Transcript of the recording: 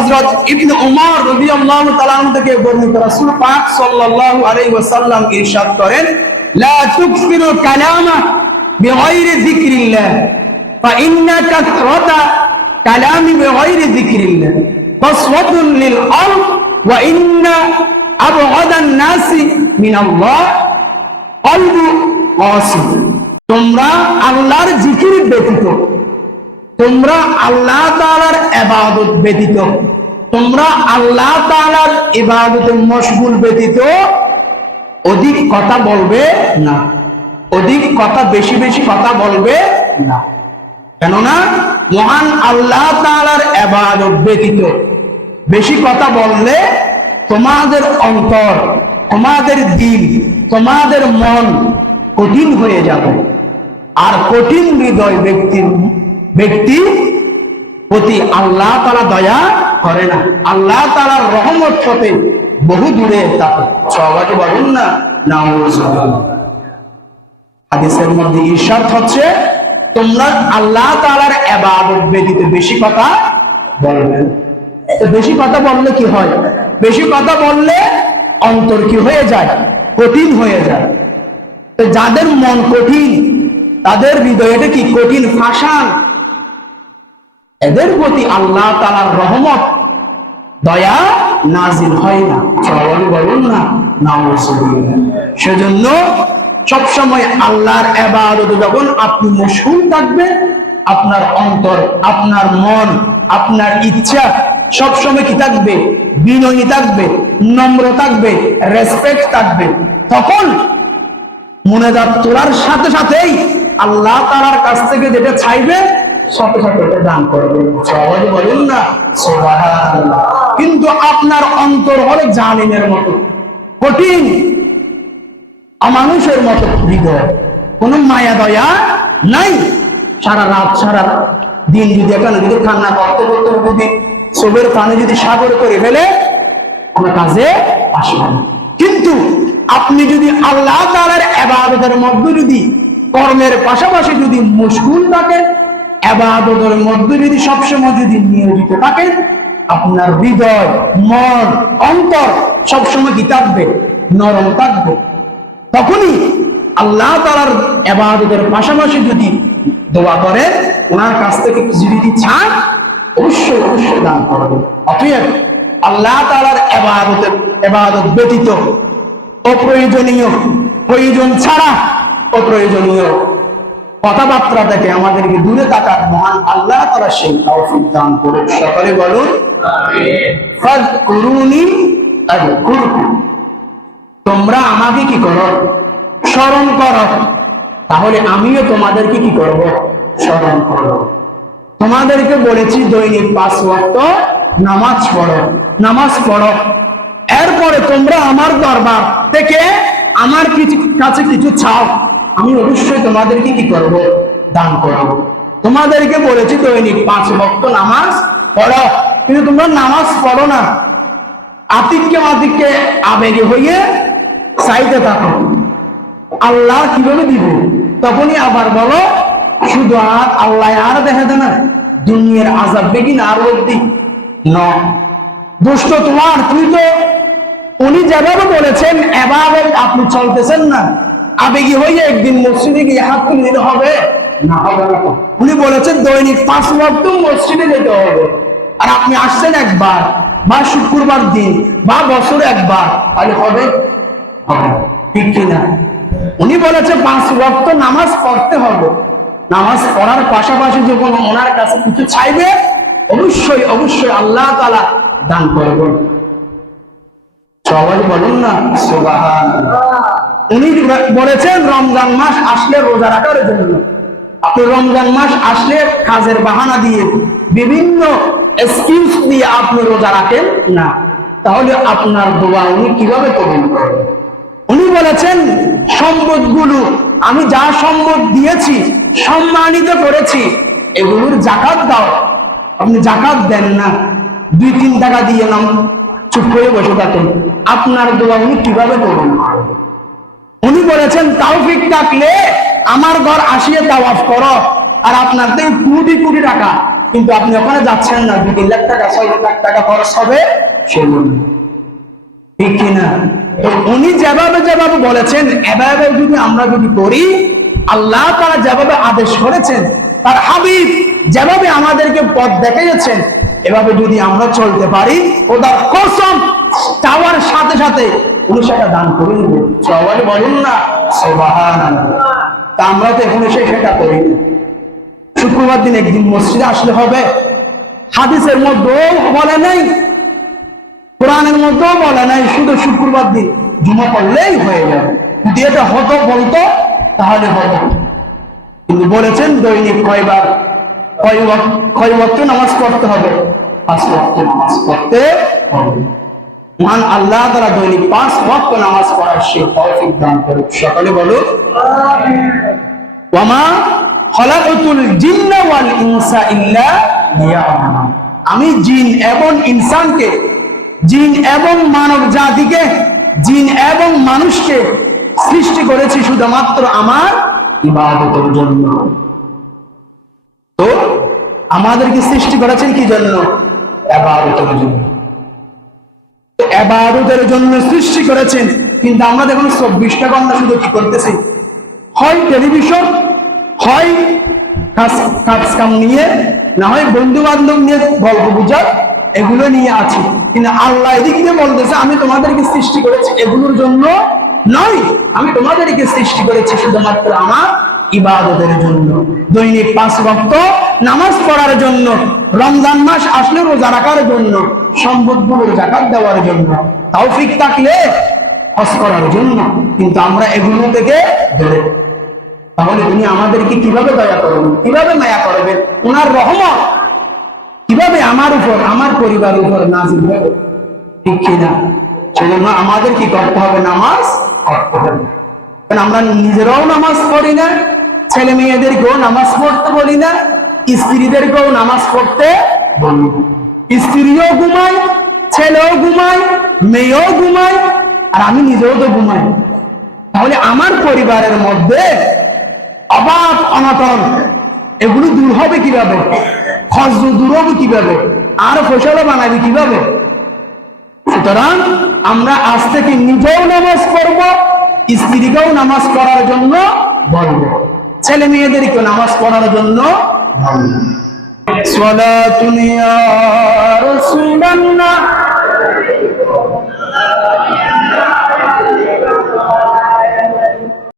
হযরত ইবনে উমর রাদিয়াল্লাহু তাআলা আনহু থেকে বর্ণিত রাসূল পাক সাল্লাল্লাহু আলাইহি ওয়াসাল্লাম ইরশাদ করেন, লা তুকসিরু কালামা বিগাইরি যিকরিল্লাহ ফাইন্না কাসরাতা কালামি বিগাইরি যিকরিল্লাহ কাসওয়াতুন লিল আরদ ওয়া ইন্না আবগাদান নাসি মিনাল্লাহ কলবু কাসি। তোমরা আল্লাহর জিকির ব্যতীত, তোমরা আল্লাহ তাআলার ইবাদত ব্যতীত, তোমরা আল্লাহ তাআলার ইবাদতে মশগুল ব্যতীত অধিক কথা বলবে না, অধিক কথা বেশি বেশি কথা বলবে না। কেননা মহান আল্লাহ তাআলার ইবাদত ব্যতীত বেশি কথা বললে তোমাদের অন্তর, তোমাদের দিল, তোমাদের মন কঠিন হয়ে যাবে। আর কঠিন হৃদয় ব্যক্তি প্রতি আল্লাহ তাআলা দয়া করে না, আল্লাহ তাআলার রহমত হতে বহু দূরে থাকে। সবাই বলুন না নাউজুবিল্লাহ। হাদিসের মধ্যে ইরশাদ হচ্ছে, তোমরা আল্লাহ তাআলার ইবাদত ব্যতীত বেশি কথা বলবে। তো বেশি কথা বললে কি হয়? বেশি কথা বললে অন্তর কি হয়ে যায়? কঠিন হয়ে যায়। তো যাদের মন কঠিন, তাদের হৃদয়টা কি কঠিন ফাঁসান, এদের প্রতি আল্লাহ তাআলার রহমত দয়া নাজিল হয় না। সবাই বলুন না নাউজুবিল্লাহ। সেজন্য সবসময় আল্লাহর ইবাদতে যখন আপনি মশগুল থাকবেন, আপনার অন্তর, আপনার মন, আপনার ইচ্ছা সবসময় কি থাকবে? বিনয়ী থাকবে, নম্র থাকবে, রেসপেক্ট থাকবে। তখন মুনাজাত তোলার সাথে সাথেই আল্লাহ তাআলার কাছ থেকে যেটা চাইবে সাথে সাথে এটা দান করবে। সবাই বলুন না সুবহানাল্লাহ। কিন্তু আপনার অন্তর হলো জালিমের মতো কঠিন, অমানুষের মতো হৃদয়, কোনো মায়া দয়া নাই। সারা রাত সারা দিন যদি এখানে যদি কান্না করতে করতে যদি চোখের পানি যদি সাগর করে ফেলে কোনো কাজে আসবে না। কিন্তু আপনি যদি আল্লাহ তাআলার ইবাদতের মধ্যে যদি কর্মের পাশাপাশি যদি মশগুল থাকেন, ইবাদতের মধ্যে যদি সবসময় যদি নিয়োজিত থাকেন, আপনার হৃদয়, মন, অন্তর সবসময় কি থাকবে? নরম থাকবে। তখনই আল্লাহ তাআলার ইবাদতের পাশাপাশি যদি দোয়া করে, ওনার কাছ থেকে যদি চান, অবশ্যই অবশ্যই দান করবে। অতএব আল্লাহ তাআলার ইবাদত ব্যতীত অপ্রয়োজনীয়, প্রয়োজন ছাড়া অপ্রয়োজনীয় কথাবার্তা থেকে আমাদেরকে দূরে থাকার মহান আল্লাহ তাআলা সেই তৌফিক দান করুন। সকলে বলুন আমিন। ফাযকুরুনি আযকুরকুম। তোমরা আমাকে কি করো? স্মরণ করো, তাহলে আমিও তোমাদেরকে কি করব? স্মরণ করব। তোমাদেরকে বলেছি দৈনিক 5 ওয়াক্ত নামাজ পড়ো, নামাজ পড়ো। এরপরে তোমরা আমার দরবার থেকে আমার কাছে কিছু চাও, আমি অবশ্যই তোমাদেরকে কি করব? দান করব। তোমাদেরকে বলেছি দৈনিক 5 ওয়াক্ত নামাজ পড়ো, কিন্তু তোমরা নামাজ পড়ো না। আতিককে আবেগে হয়ে চাইতে থাকো, আল্লাহ কিভাবে দিব? তখনই আবার বলো শুধু আল্লাহ আর দেখা দেয় না, দুনিয়ার আযাব বেগিন আর বলতি ন দুষ্ট তোমার। তুই তো উনি যেভাবে বলেছেন এভাবে আপনি চলতেছেন না, আবেগী হয়ে একদিন মসজিদে গিয়ে হাত তুলে দিতে হবে না, হবে না। উনি বলেছেন দৈনিক 5 ওয়াক্ত মসজিদে যেতে হবে, আর আপনি আসছেন একবার বা শুক্রবার দিন বা বছরে একবার, তাহলে হবে? ঠিক কিনা? উনি বলেছে 5 ওয়াক্ত নামাজ পড়তে হবে। নামাজ পড়ার পাশাপাশি যখন ওনার কাছে কিছু চাইবে, অবশ্যই অবশ্যই আল্লাহ তাআলা দান করবেন। সবাই বলুন না সুবহানাল্লাহ। উনি বলেছেন রমজান মাস আসলে রোজা রাখার জন্য। আপনি রমজান মাস আসলে কাজের বাহানা দিয়ে, বিভিন্ন এক্সকিউজ দিয়ে আপনি রোজা রাখেন না, তাহলে আপনার দোয়া উনি কিভাবে কবুল করবেন? উনি বলেছেন সম্পদগুলো আমি যা সম্পদ দিয়েছি, সম্মানিত করেছি, এগুলোর যাকাত দাও। আপনি যাকাত দেন না, 2-3 টাকা দিয়ে নাম চুপ করে বসে থাকেন, আপনার দোয়া উনি কিভাবে কবুল করবেন? উনি বলেছেন তৌফিক থাকলে আমার ঘর আসিয়ে তাওয়াফ করো, আর আপনার থেকে কোটি কোটি টাকা কিন্তু আপনি ওখানে যাচ্ছেন না, 2-3 লাখ টাকা 6 লাখ টাকা খরচ হবে সেজন্য, ঠিক কিনা? তো উনি যেভাবে যেভাবে বলেছেন এভাবে যদি আমরা যদি করি, আল্লাহ তাআলা যেভাবে আদেশ করেছেন, তার হাবিব যেভাবে আমাদেরকে পথ দেখিয়েছেন, এভাবে যদি আমরা চলতে পারি, ওদের কসম চাওয়ার সাথে সাথে উনি সেটা দান করে দিবেন। সবাই বলুন না সুবহানাল্লাহ। তা আমরা তো এখন সেটা করি না। শুক্রবার দিন একদিন মসজিদে আসলে হবে? হাদিসের মধ্যেও বলে নাই, কোরআনের মধ্যেও বলে নাই শুধু শুক্রবার দিন জুমা পড়লেই হয়ে যাবে। যদি এটা হতো বলতো তাহলে হতো, কিন্তু বলেছেন দৈনিক কয়বার কয় ওয়াক্ত নামাজ পড়তে হবে? 5 ওয়াক্ত নামাজ পড়তে হবে। মহান আল্লাহ তাআলা দৈনিক 5 ওয়াক্ত নামাজ পড়ার সেই তৌফিক দান করুন। সকলে বলুন আমিন। ওয়ামা খালাকাতুল জিন্না ওয়াল ইনসা ইল্লা লিয়াবুদুন। আমি জিন এবং ইনসানকে, জিন এবং মানব জাতিকে, জিন এবং মানুষকে সৃষ্টি করেছি শুধুমাত্র আমার ইবাদতের জন্য। তো আমাদেরকে সৃষ্টি করেছেন কি জন্য? ইবাদতের জন্য। ইবাদতের জন্য সৃষ্টি করেছেন, কিন্তু আমরা দেখুন 24টা ঘন্টা শুধু কি করতেছি? হয় টেলিভিশন, হয় কাজ কাম নিয়ে, না হয় বন্ধু বান্ধব নিয়ে গল্প গুজব, এগুলো নিয়ে আছি। কিন্তু আল্লাহ এদিক দিয়ে বলতেছে আমি তোমাদেরকে সৃষ্টি করেছি এগুলোর জন্য নয়, আমি তোমাদেরকে সৃষ্টি করেছি শুধুমাত্র আমার ইবাদতের জন্য। দৈনিক 5 ওয়াক্ত নামাজ পড়ার জন্য, রমজান মাস আসলে রোজা রাখার জন্য, সম্পদগুলোর যাকাত দেওয়ার জন্য, তৌফিক থাকলে হজ করার জন্য। কিন্তু আমরা এগুলো থেকে দূরে। তাহলে উনি আমাদেরকে কিভাবে দয়া করবেন, কিভাবে মায়া করবেন, ওনার রহমত কিভাবে আমার উপর, আমার পরিবারের উপর নাযিল হবে, ঠিক কিনা? সেজন্য আমাদের কি করতে হবে? নামাজ পড়তে হবে। কারণ আমরা নিজেরাও নামাজ পড়ি না, ছেলে মেয়েদেরকেও নামাজ পড়তে বলি না, স্ত্রীদেরকেও নামাজ পড়তে বলি না। স্ত্রীও ঘুমায়, ছেলেও ঘুমায়, মেয়েও ঘুমায়, আর আমি নিজেও তো ঘুমাই। তাহলে আমার পরিবারের মধ্যে অভাব অনটন এগুলো দূর হবে কিভাবে? খরচ দূর হবে কিভাবে? আর ফসলা বানাবি কিভাবে? সুতরাং আমরা আজ থেকে নিজেও নামাজ পড়বো, স্ত্রীকেও নামাজ পড়ার জন্য বলবো, ছেলে মেয়েদেরকেও নামাজ পড়ার জন্য বলবো। সালাতুন ইয়া রাসূলুল্লাহ